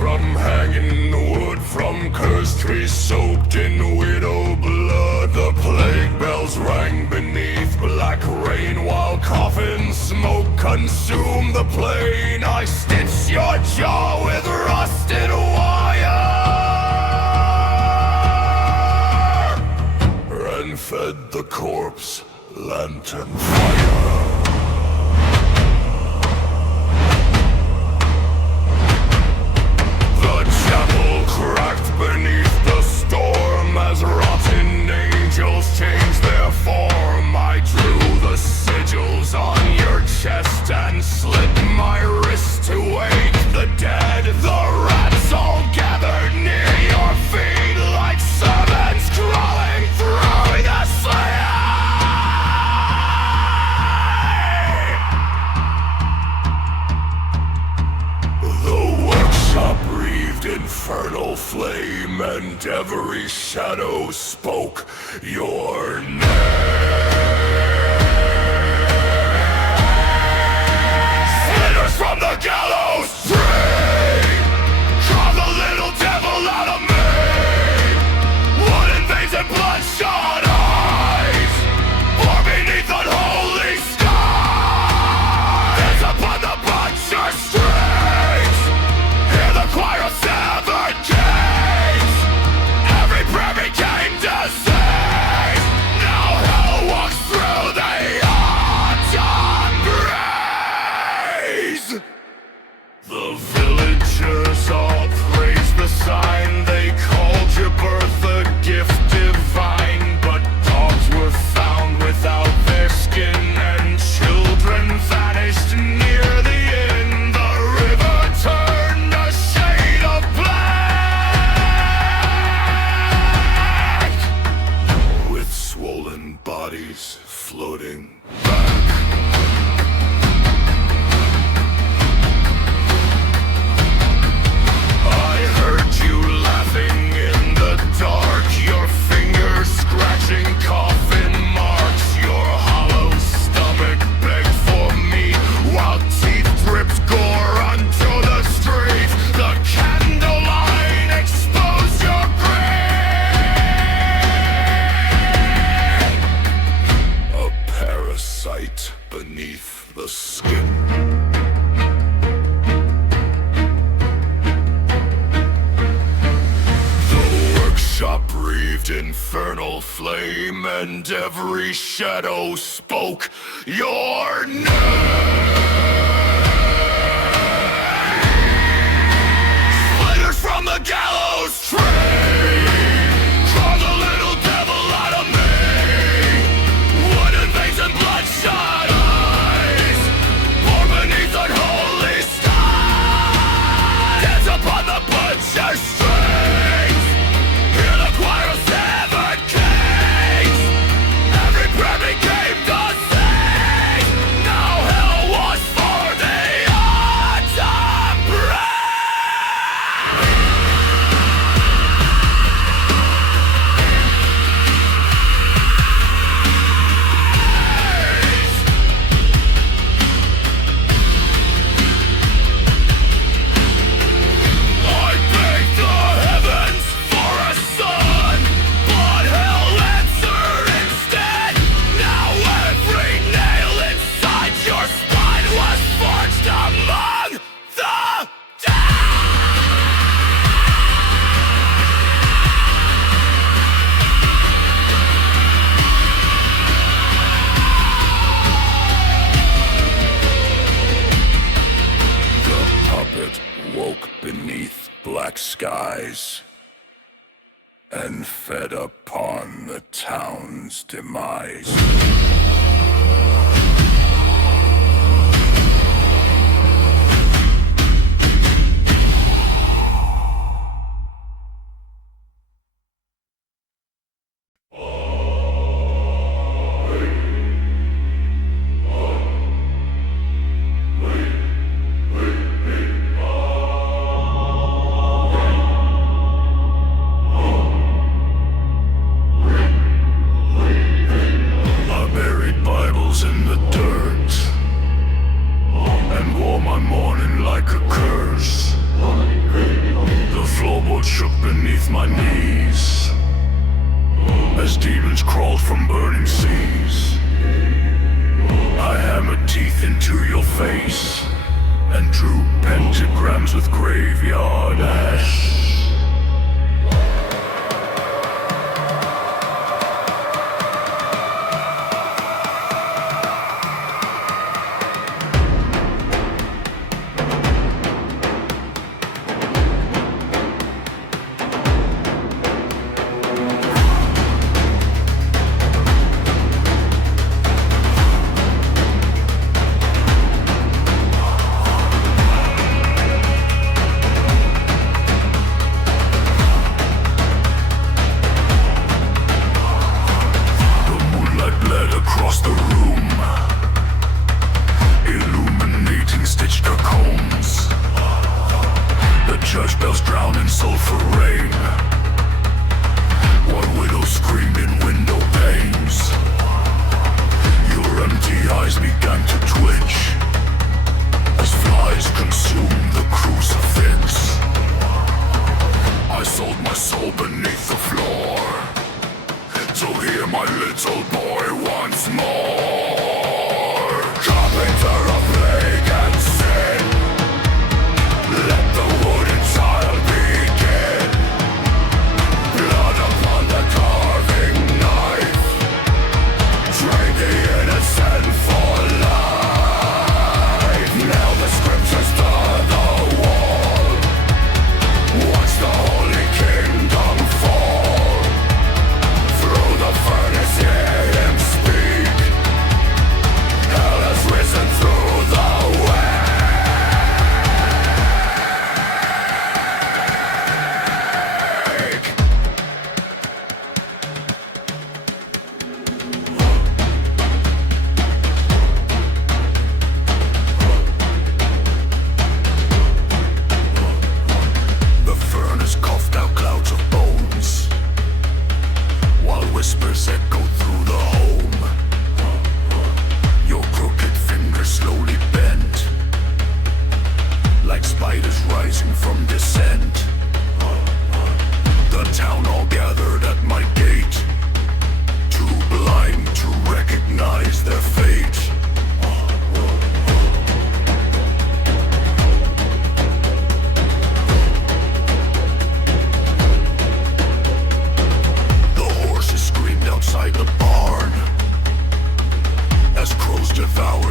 from hanging, wood from cursed trees soaked in widow blood. The plague bells rang beneath black rain while coffin smoke consumed the plain. I stitched your jaw with rusted wire and fed the corpse lantern fire. Cracked beneath the storm as rotten angels changed their form. I drew the sigils on your chest and slit my wrist to wake the dead. The rats all gathered near your feet like serpents crawling through the sleep. The workshop breathed infernal flame, and every shadow spoke your name. Splinters from the gallows tree, carve the little devil out of me. Wooden veins and bloodshot eyes, pour beneath unholy skies. Dance upon the butcher's strings, hear the choir of severed kings. Every prayer became disease. Now hell walks through the autumn breeze. The villagers all praise the sign. They called your birth a gift divine. But dogs were found without their skin, and children vanished near the inn. The river turned a shade of black, with swollen bodies floating back. I heard you laughing in the dark, your fingers scratching coffin marks. Your hollow stomach begged for me while teeth dripped gore onto the street. The candlelight exposed your brain, a parasite beneath the skin. The workshop breathed infernal flame, and every shadow spoke your name. Splinters from the gallows tree, carve the little devil out of me. Wooden veins and bloodshot eyes, pour beneath unholy skies. Dance upon the butcher's strings, hear the choir of severed kings. Every prayer became disease. Now hell was for the autumn breeze. I begged the heavens for a son, but hell answered instead. Now every nail inside your spine was forged among the dead. The puppet woke beneath black skies and fed upon the town's demise.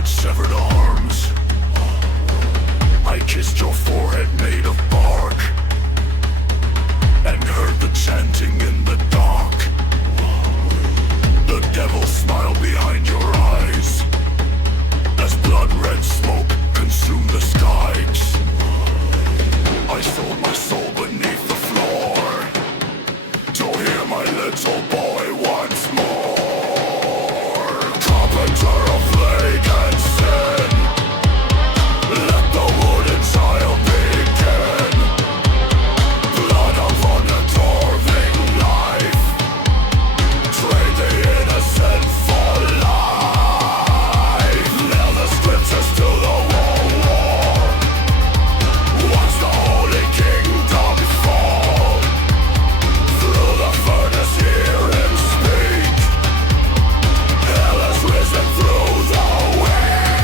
severed arms. I kissed your forehead made of bark and heard the chanting in the dark. The devil smiled behind your eyes as blood-red smoke consumed the skies. I sold my soul beneath the floor to hear my little boy once more. Carpenter of plague and sin, let the wooden child begin. Blood upon a torving life, trade the innocent for life. Nail the scriptures to the wall. Watch the holy kingdom fall. Through the furnace hear him speak. Hell has risen through the wake.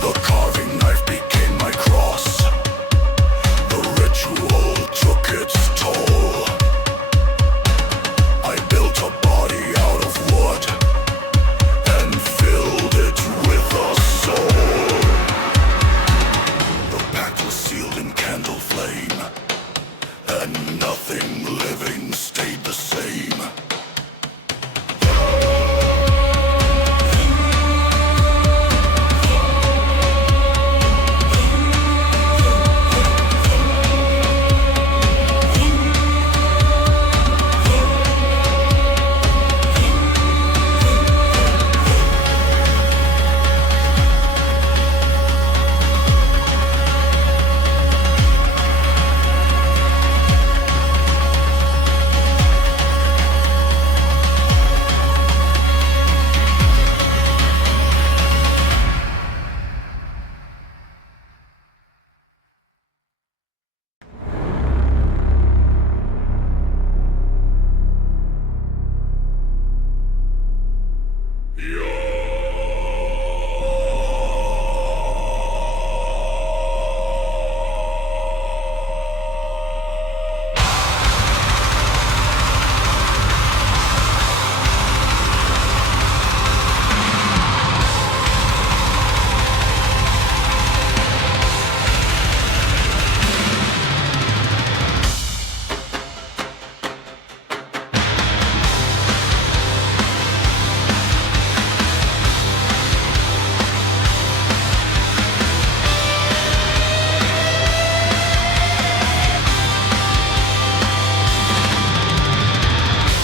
The carving knife became my cross. The ritual took its toll. I built a body out of wood and filled it with a soul. The pact was sealed in candle flame, and nothing living stayed the same.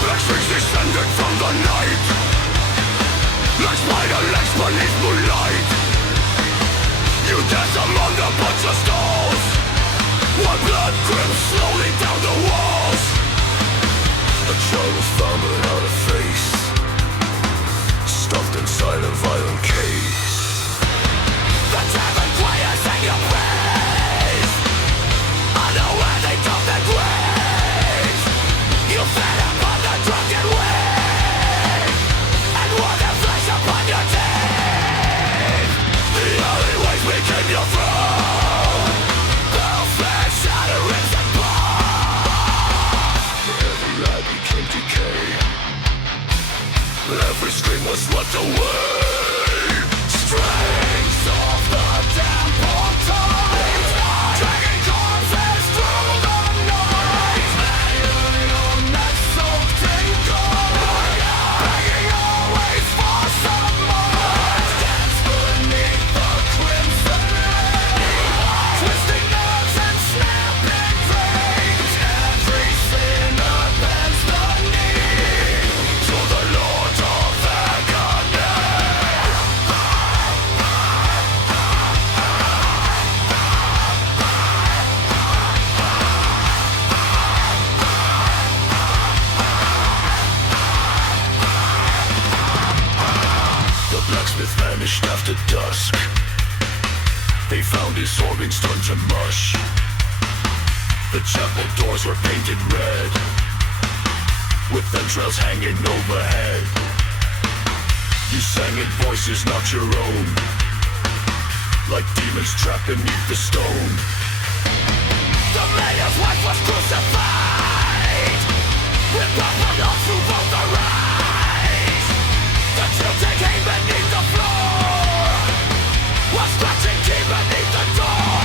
Black streaks descended from the night, like spider legs beneath moonlight. You dance among a bunch of skulls, while blood drips slowly down the walls. A child was found without a face, stuffed inside a violent case. The tavern choir sang your praise, unaware they dug their graves. You fed upon the drunken wave, and wore their flesh upon your teeth. The alleyways became your throne, barrel flesh, shattered ribs and bone. Every lie became decay, every scream was swept away. Strings of the damn portals, dragging corpses through the night. Marionette soaked in gore, begging always for some more. Dance beneath the crimson rain, twisting nerves and snapping veins. Every sinner bends the knee to the Lord of Agony. The blacksmith vanished after dusk. They found his organs turned to mush. The chapel doors were painted red, with entrails hanging overhead. You sang in voices not your own, like demons trapped beneath the stone. The his wife was crucified, with buffaloes who both the right. The children came beneath the floor, was scratching deep beneath the door.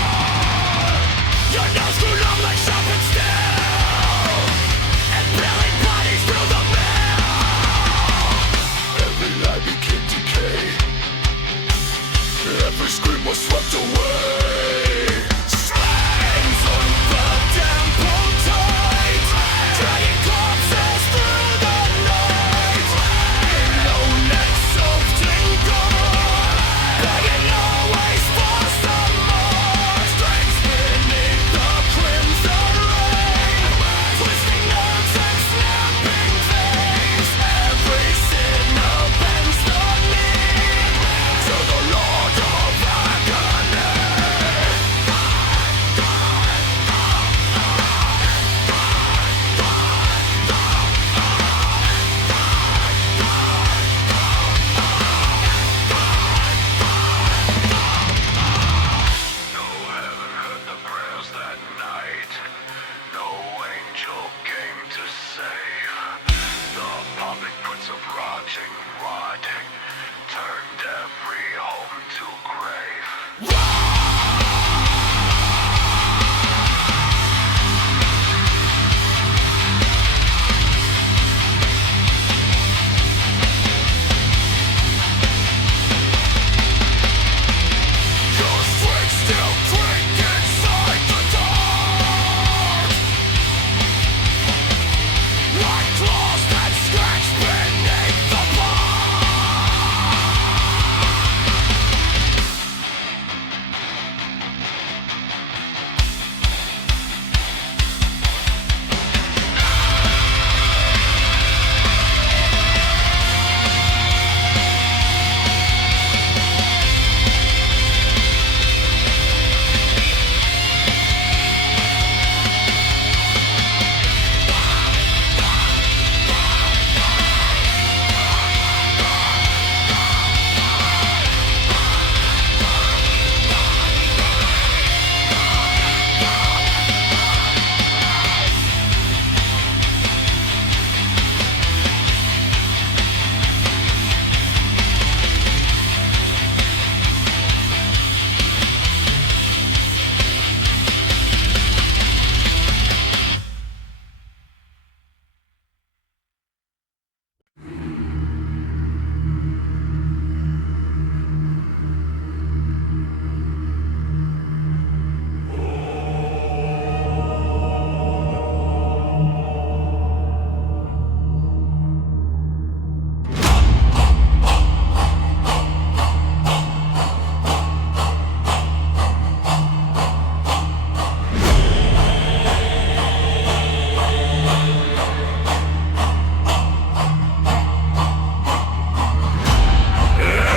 Your nose grew long like sharpened steel, and peeling bodies through the mill. Every lie became decay, every scream was swept away. Strains on the temple tight, dragging corpses through the night. Alone and soaked in gore, begging always for some more. Strength beneath the crimson rain, twisting nerves and snapping veins. Every sinner bends the knee to the Lord of agony. No heaven heard the prayers that night. No angel came to save. The puppet prince of rotting, turned every home to grave. Your strength still clings inside the dark, like claws that scratch beneath the bark.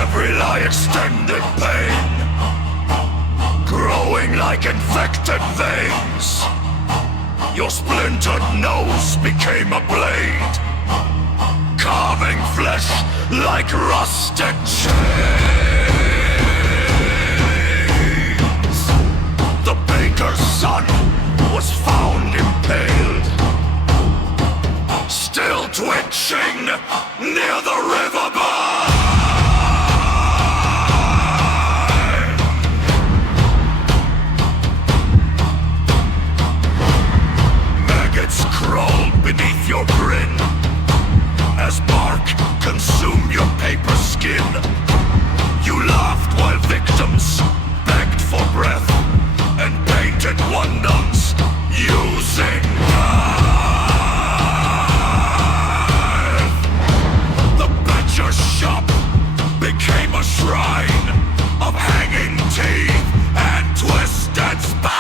Every lie extended pain, growing like infected veins. Your splintered nose became a blade, carving flesh like rusted chains. The baker's son was found impaled, still twitching near the riverbed. Maggots crawled beneath your grin as bark consumed your paper skin. You laughed while victims begged for breath and painted wonders using earth. The butcher's shop became a shrine of hanging teeth and twisted spines.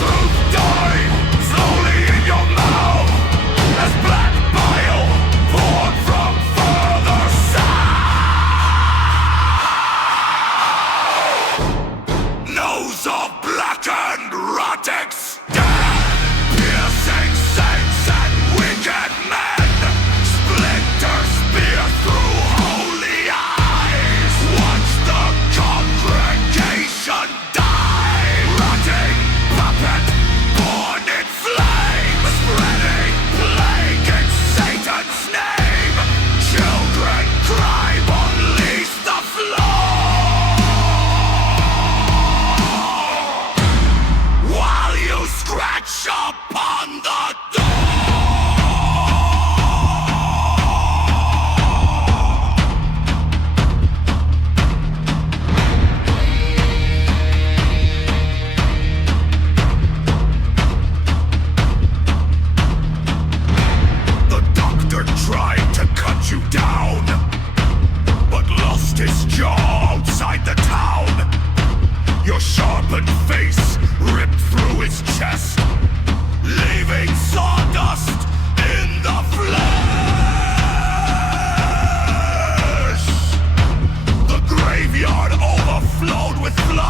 Truth died slowly in your mouth as black bile poured from further south.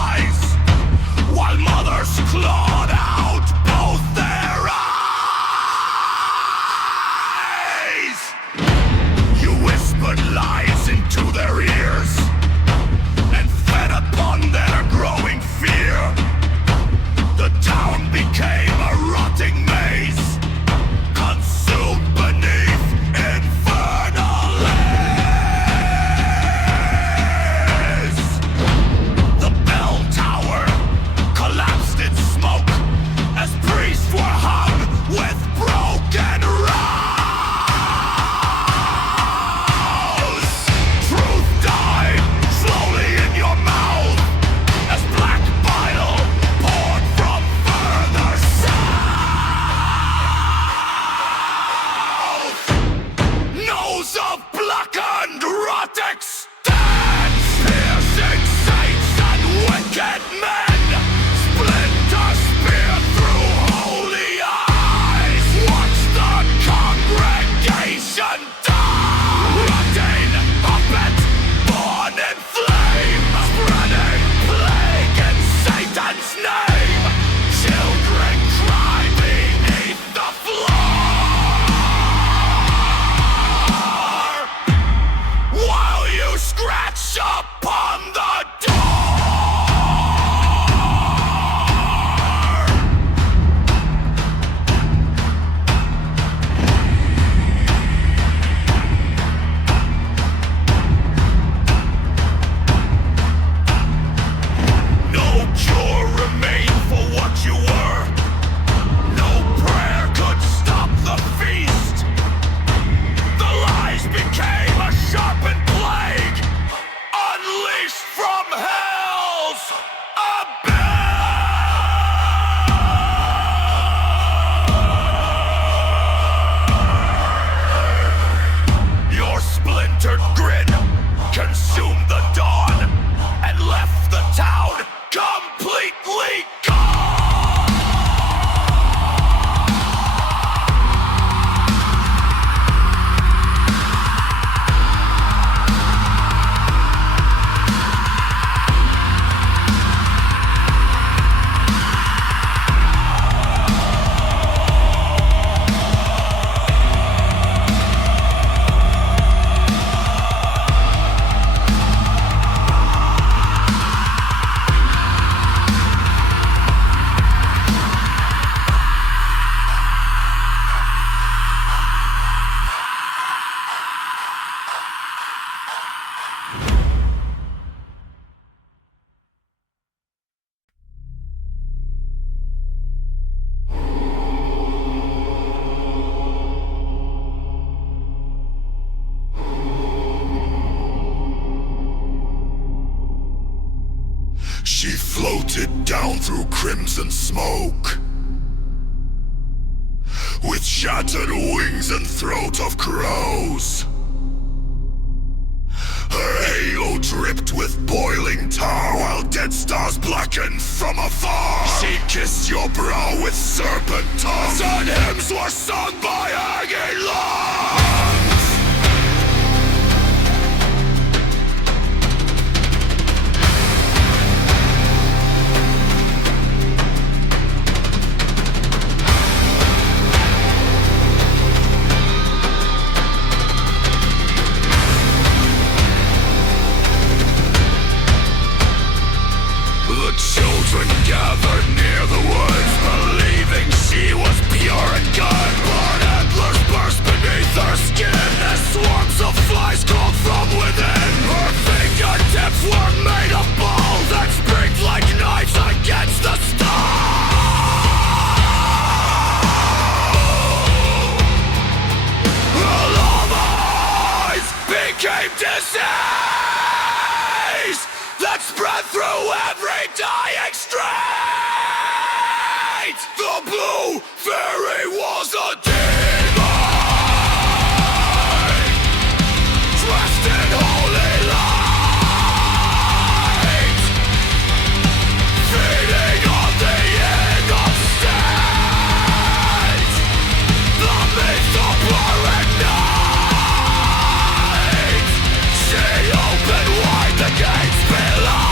eyes, while mothers clawed out both their eyes. You whispered lies into their ears and fed upon their growing fear. The town became a rotting maze, consumed beneath infernal haze. The bell tower collapsed in smoke as priests were hung with broken rows. Truth died slowly in your mouth as black bile poured from further south. Nose of blackened rot extends, piercing saints and wicked men. Splinters spear through holy eyes. Watch the congregation die. Rotting puppet born in flame, spreading plague in Satan's name. Children cry beneath the floor while you scratch upon the door. No cure remained for what you were. No prayer could stop the feast. The lies became a sharpened plague, unleashed from hell's abyss. Your splintered grin consumed the dawn and left the town completely gone. She floated down through crimson smoke, with shattered wings and throat of crows. Her halo dripped with boiling tar, while dead stars blackened from afar. She kissed your brow with serpent tongues, and hymns were sung by hanging lungs. The children gathered near the woods, believing she was pure and good. But antlers burst beneath her skin as swarms of flies crawled from within. Her fingertips were made of balls that springed like knives against the stone. Her love eyes became disease that spread through every dying street. The blue fairy was a demon, dressed in holy light, feeding on the eagle state. The myth of buried night. She opened wide the gates below.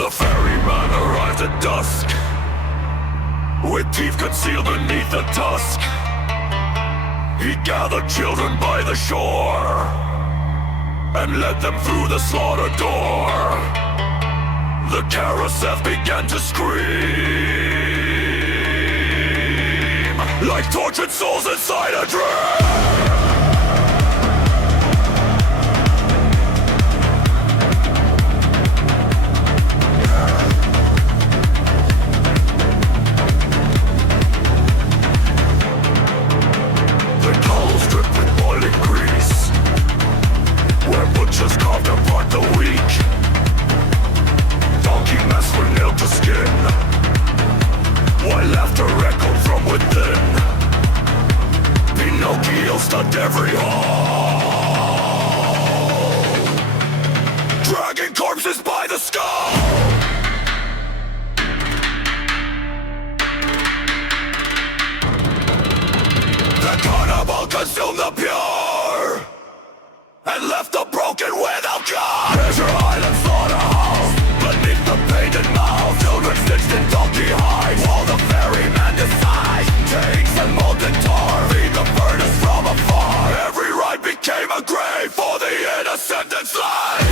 The ferryman arrived at dusk, with teeth concealed beneath the tusk. He gathered children by the shore and led them through the slaughter door. The carousel began to scream like tortured souls inside a dream. Butchers carved apart the weak. Donkey masks were nailed to skin, while laughter echoed from within. Pinocchio stunned every hall, dragging corpses by the skull. The carnival consumed the pure and left the broken without God. Treasure Island Slaughterhouse, beneath the painted mouth, children stitched in donkey hides, while the ferryman decides chains and molten tar feed the furnace from afar. Every ride became a grave for the innocent and slain.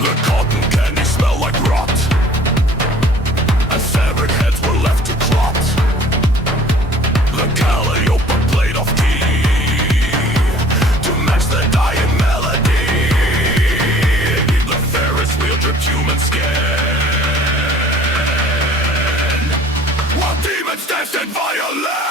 The cotton candy smelled like rot, and severed heads were left to rot. The calliope played off key to match the dying melody. The Ferris wheel dripped human skin, while demons danced in violence.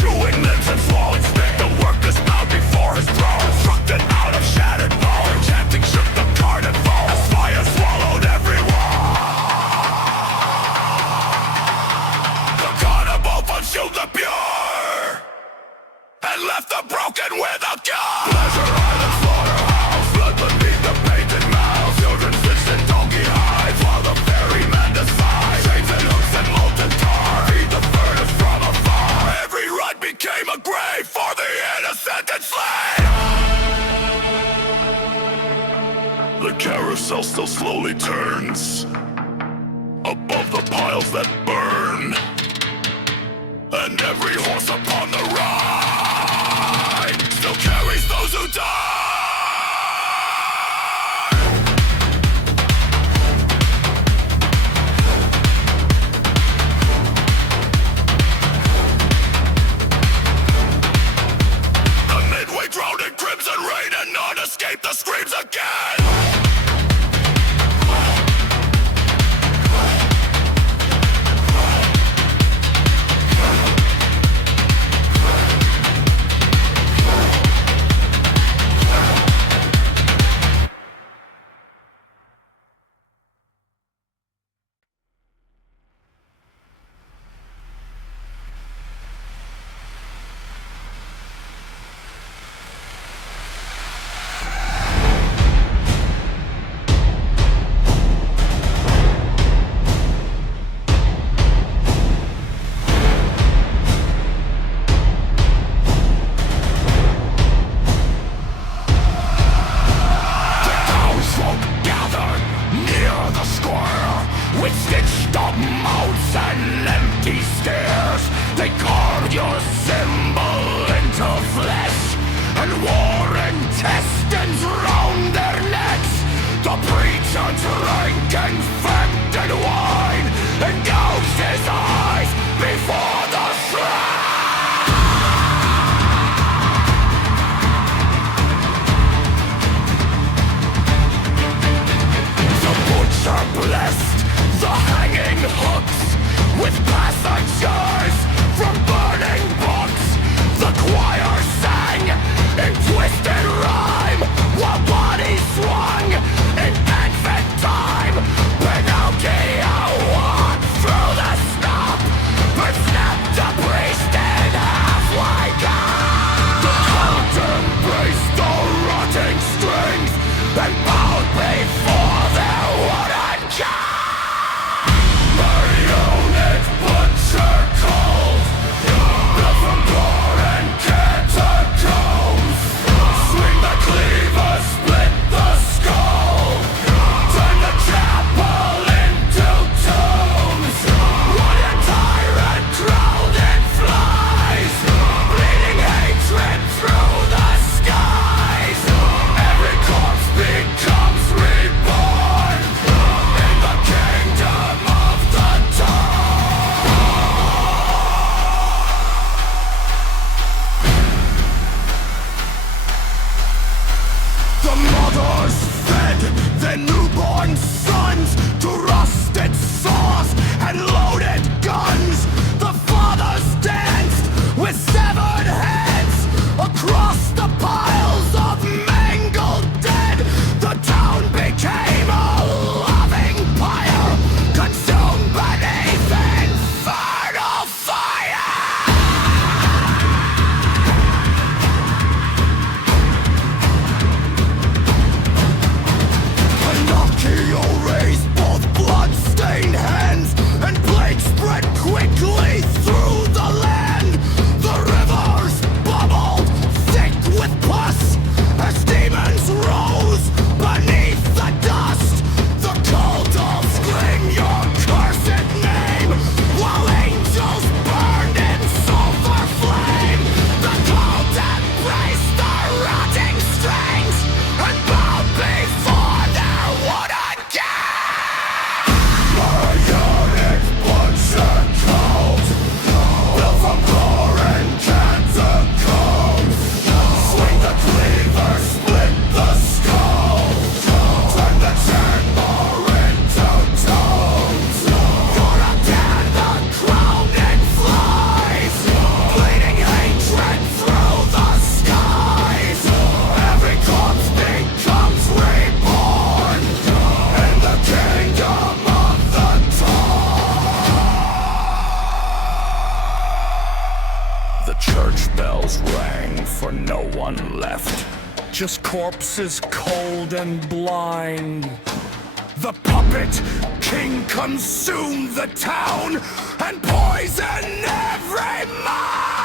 Chewing lips and swallowing spit, the workers bowed before his throne, constructed out of shattered bone. Chanting shook the carnival as fire swallowed everyone. The carnival consumed the pure and left the broken without God. Pleasure Island Slaughterhouse, blood beneath the painted mouth, children stitched in donkey hides, while the ferryman decides chains and hooks and molten tar feed the furnace from afar. Every ride became a grave for the innocent and slain. The carousel still slowly turns above the piles that burn, and every horse upon the ride still carries those who die. Drowned in crimson rain and none escape the screams again. Swung in infant time, Pinocchio walked through the The church bells rang for no one left. Just corpses cold and blind. The puppet king consumed the town and poisoned every mind.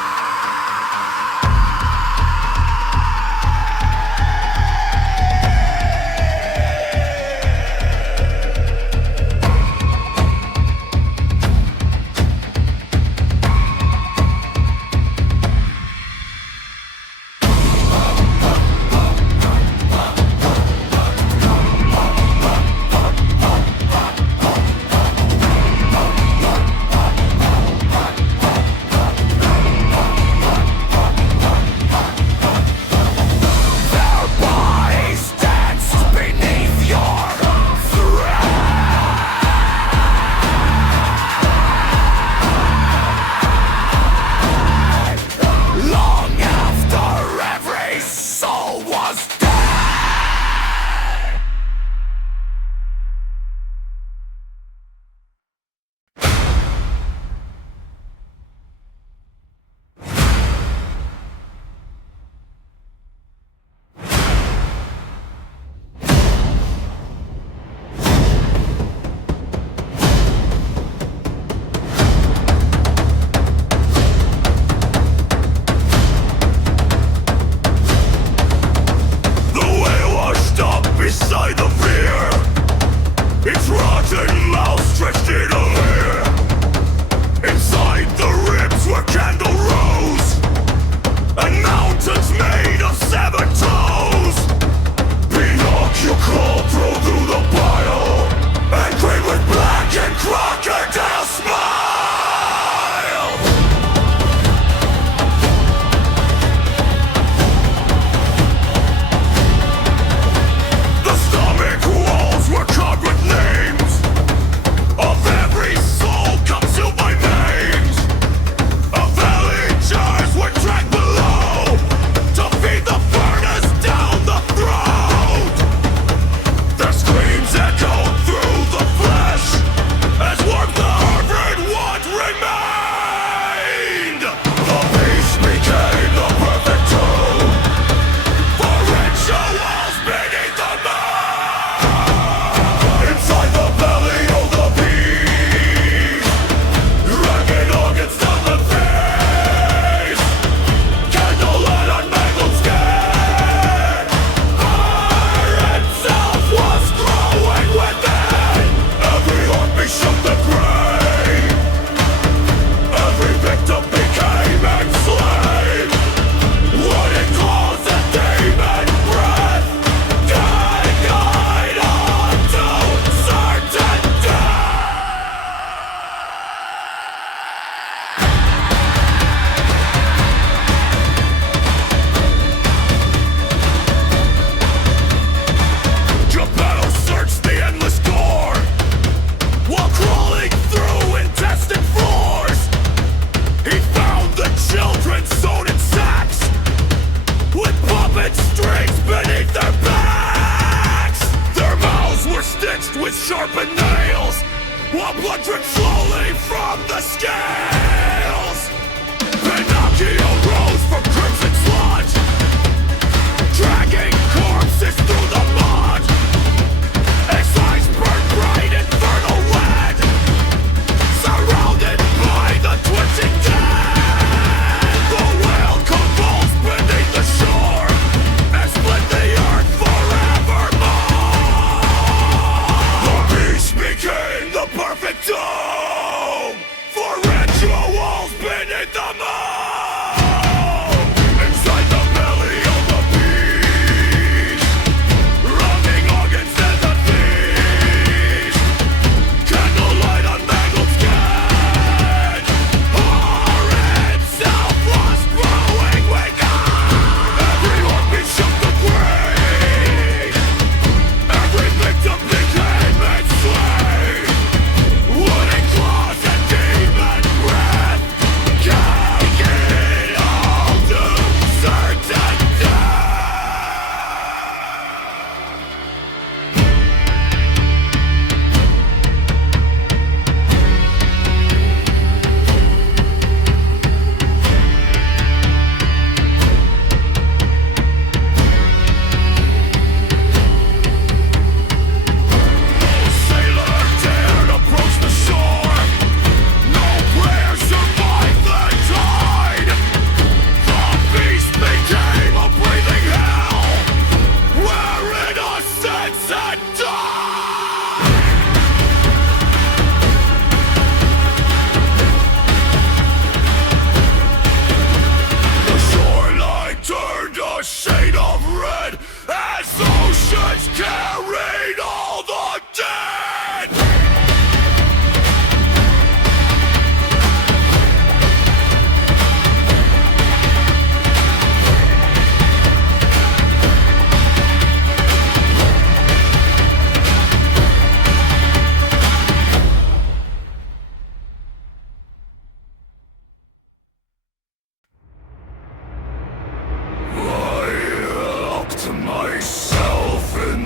The perfect doom for ritual.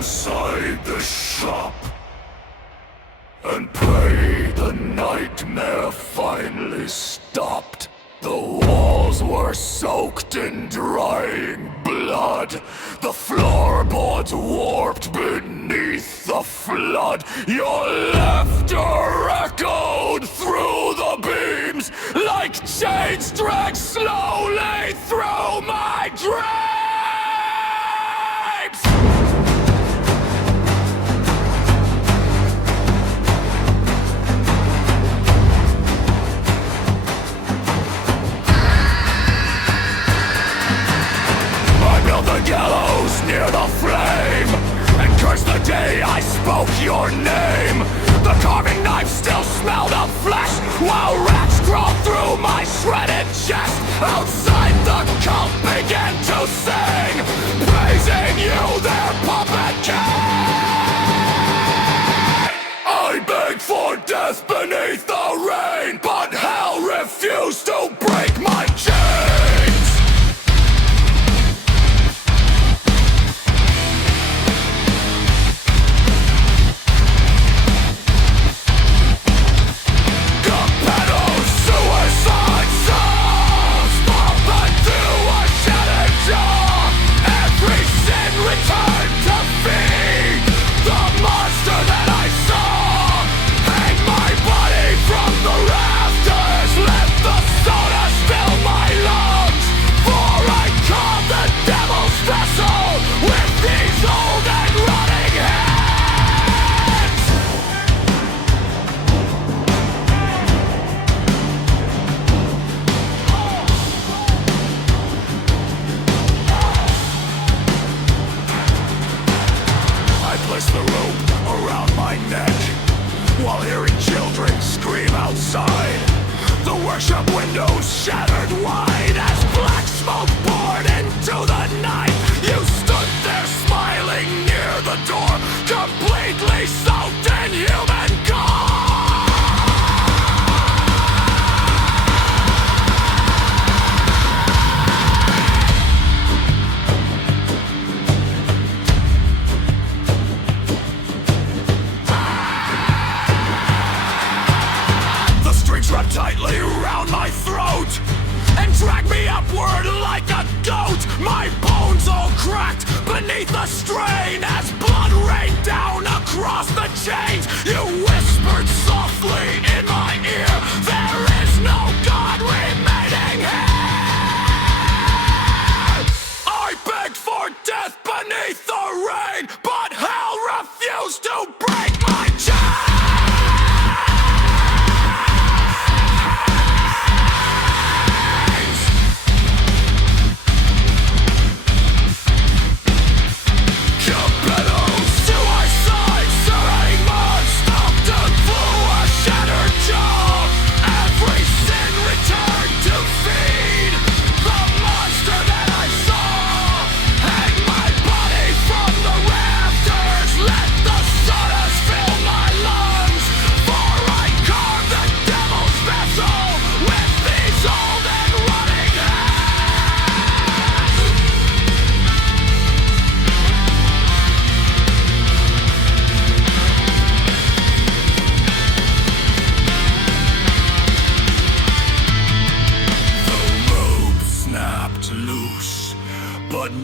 inside the shop. And pray the nightmare finally stopped. The walls were soaked in drying blood. The floorboards warped beneath the flood. Your laughter echoed through the beams like chains dragged slowly through my dreams. The gallows near the flame, and cursed the day I spoke your name. The carving knife still smelled of flesh, while rats crawled through my shredded chest. Outside the cult began to sing, praising you, their puppet king. I begged for death beneath the rain, but hell refused to break my chains. While hearing children scream outside, the workshop windows shattered wide as black smoke poured into the night. You stood there smiling near the door, completely soaked in human gore. Wrapped tightly around my throat and dragged me upward like a goat. My bones all cracked beneath the strain as blood rained down across the chains. You whispered softly in my ear, there is no God remaining here. I begged for death beneath the rain, but hell refused to break my chains.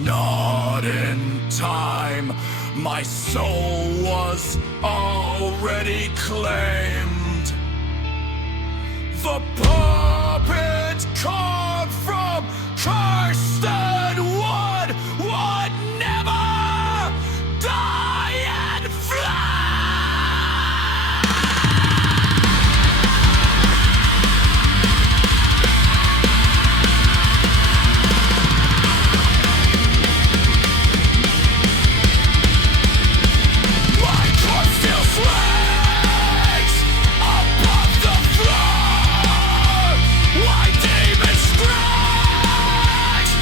Not in time. My soul was already claimed. The puppet carved from cursed wood would never die and fly. Above the floor, why demon strikes?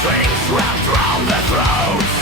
strings wrapped round their throats.